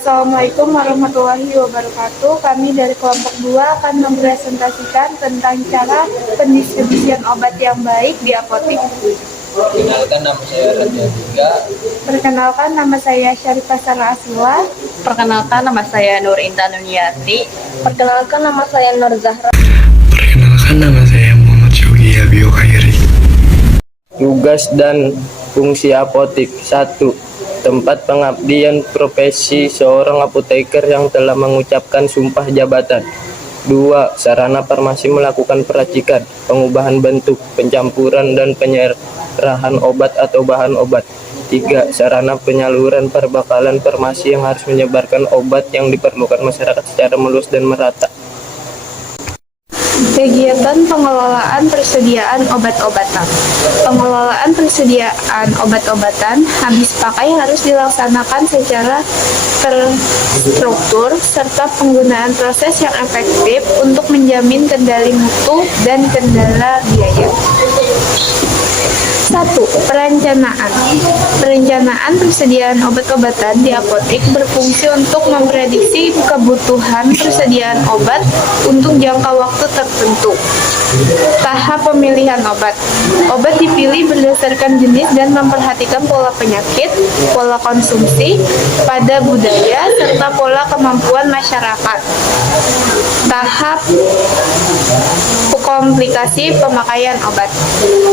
Assalamualaikum warahmatullahi wabarakatuh. Kami dari kelompok 2 akan mempresentasikan tentang cara pendistribusian obat yang baik di apotek. Perkenalkan, nama saya Raja Tiga. Perkenalkan, nama saya Syarifah Sara Asila. Perkenalkan, nama saya Nur Intan Nuniati. Perkenalkan, nama saya Nur Zahra. Perkenalkan, nama saya Muhammad Syugi Abio Khairi. Tugas dan fungsi apotek. 1. Tempat pengabdian profesi seorang apoteker yang telah mengucapkan sumpah jabatan. 2. Sarana farmasi melakukan peracikan, pengubahan bentuk, pencampuran dan penyerahan obat atau bahan obat. 3. Sarana penyaluran perbekalan farmasi yang harus menyebarkan obat yang diperlukan masyarakat secara meluas dan merata. Kegiatan pengelolaan persediaan obat-obatan. Pengelolaan persediaan obat-obatan habis pakai harus dilaksanakan secara terstruktur serta penggunaan proses yang efektif untuk menjamin kendali mutu dan kendala biaya. 1. Perencanaan. Perencanaan persediaan obat-obatan di apotek berfungsi untuk memprediksi kebutuhan persediaan obat untuk jangka waktu tertentu. Tahap pemilihan obat. Obat dipilih berdasarkan jenis dan memperhatikan pola penyakit, pola konsumsi, pada budaya, serta pola kemampuan masyarakat. Tahap komplikasi pemakaian obat.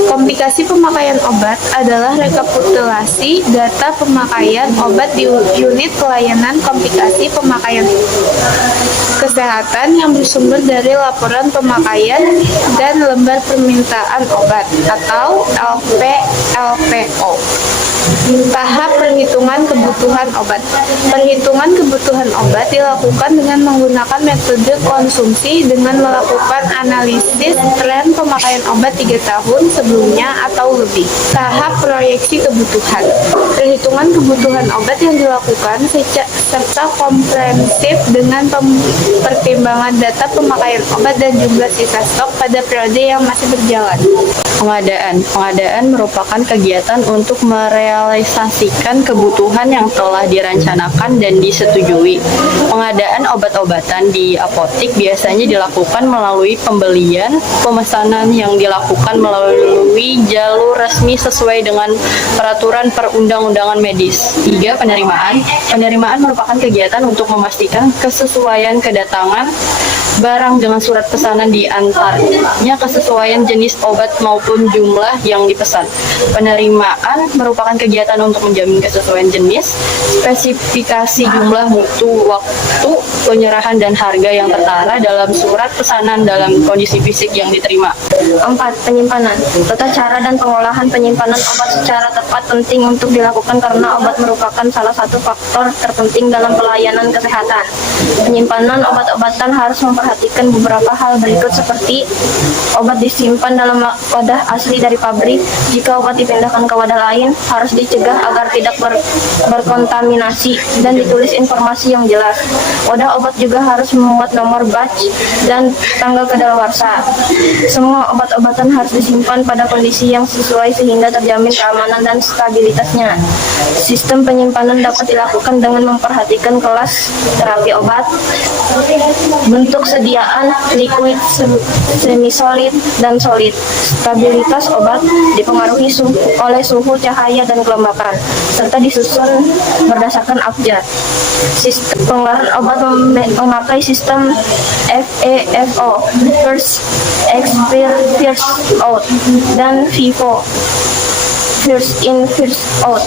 Komplikasi pemakaian obat adalah rekapitulasi data pemakaian obat di unit pelayanan komplikasi pemakaian kesehatan yang bersumber dari laporan pemakaian dan lembar permintaan obat atau LPO. Tahap perhitungan kebutuhan obat. Perhitungan kebutuhan obat dilakukan dengan menggunakan metode konsumsi dengan melakukan analisis tren pemakaian obat 3 tahun sebelumnya atau lebih. Tahap proyeksi kebutuhan. Perhitungan kebutuhan obat yang dilakukan serta komprehensif dengan pertimbangan data pemakaian obat dan jumlah sisa stok pada periode yang masih berjalan. Pengadaan. Pengadaan merupakan kegiatan untuk merealisasikan kebutuhan yang telah dirancanakan dan disetujui. Pengadaan obat-obatan di apotek biasanya dilakukan melalui pembelian, pemesanan yang dilakukan melalui jalur resmi sesuai dengan peraturan perundang-undangan medis. 3. Penerimaan. Penerimaan merupakan kegiatan untuk memastikan kesesuaian kedatangan barang dengan surat pesanan di antaranya kesesuaian jenis obat maupun jumlah yang dipesan. Penerimaan merupakan kegiatan untuk menjamin kesesuaian jenis, spesifikasi jumlah, mutu, waktu, penyerahan dan harga yang tertera dalam surat pesanan dalam kondisi fisik yang diterima. 4. Penyimpanan. Tata cara dan pengolahan penyimpanan obat secara tepat penting untuk dilakukan karena obat merupakan salah satu faktor terpenting dalam pelayanan kesehatan. Penyimpanan obat-obatan harus memperhatikan beberapa hal berikut seperti obat disimpan dalam wadah asli dari pabrik. Jika obat dipindahkan ke wadah lain, harus dicegah agar tidak berkontaminasi dan ditulis informasi yang jelas. Wadah obat juga harus memuat nomor batch dan tanggal kadaluarsa. Semua obat-obatan harus disimpan pada kondisi yang sesuai sehingga terjamin keamanan dan stabilitasnya. Sistem penyimpanan dapat dilakukan dengan memperhatikan kelas terapi obat, bentuk sediaan, liquid, semi-solid, dan solid. Stabilitas obat dipengaruhi oleh suhu, cahaya, dan kelembapan, serta disusun berdasarkan abjad. Sistem pengeluaran obat memakai sistem FEFO, First Out, dan FIFO, First In, First Out.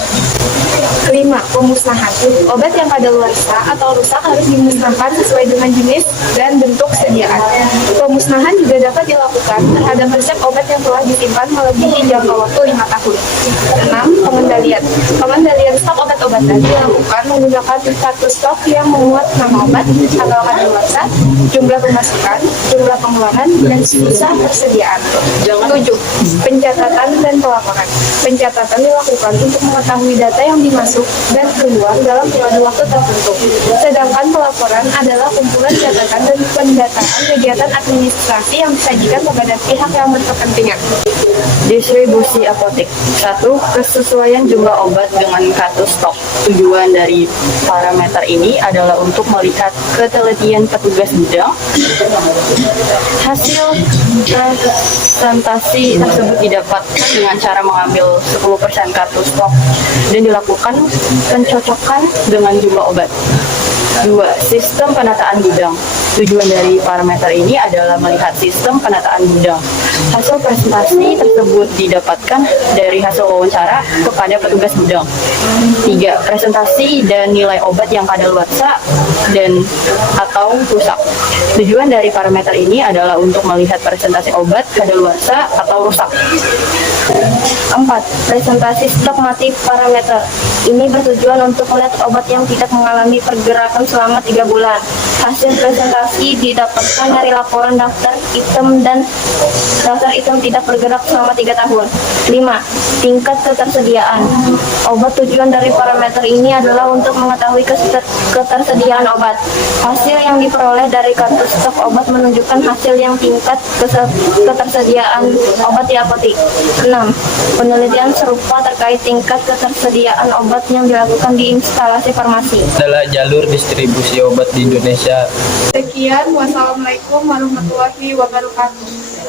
5. Pemusnahan. Obat yang kadaluarsa atau rusak harus dimusnahkan sesuai dengan jenis dan bentuk sediaan. Pemusnahan juga dapat dilakukan terhadap resep obat yang telah disimpan melebihi jangka waktu 5 tahun. 6. Pengendalian. Pengendalian stok obat-obatan dilakukan menggunakan status stok yang memuat nama obat, tanggal kadaluarsa, jumlah pemasukan, jumlah pengeluaran, dan sisa persediaan. 7. Pencatatan dan pelaporan. Pencatatan dilakukan untuk mengetahui data yang dimasukkan masuk dan keluar dalam waktu tertentu. Sedangkan pelaporan adalah kumpulan catatan dan pendataan kegiatan administrasi yang disajikan kepada pihak yang berkepentingan. Distribusi apotek. 1. Kesesuaian jumlah obat dengan kartu stok. Tujuan dari parameter ini adalah untuk melihat ketelitian petugas gudang. Hasil presentasi tersebut didapat dengan cara mengambil 10% kartu stok dan dilakukan pencocokan dengan jumlah obat. 2. Sistem penataan gudang. Tujuan dari parameter ini adalah melihat sistem penataan gudang. Hasil presentasi tersebut didapatkan dari hasil wawancara kepada petugas gudang. 3. Presentasi dan nilai obat yang kadaluarsa dan atau rusak. Tujuan dari parameter ini adalah untuk melihat presentasi obat kadaluarsa atau rusak. 4. Presentasi stok mati parameter. Ini bertujuan untuk melihat obat yang tidak mengalami pergerakan selama 3 bulan. Hasil presentasi didapatkan dari laporan daftar item dan daftar item tidak bergerak selama 3 tahun. 5. Tingkat ketersediaan obat. Tujuan dari parameter ini adalah untuk mengetahui ketersediaan obat. Hasil yang diperoleh dari kartu stok obat menunjukkan hasil yang tingkat ketersediaan obat di apotek. 6. Penelitian serupa terkait tingkat ketersediaan obat yang dilakukan di instalasi farmasi. Adalah jalur distribusi obat di Indonesia. Sekian, wassalamualaikum warahmatullahi wabarakatuh.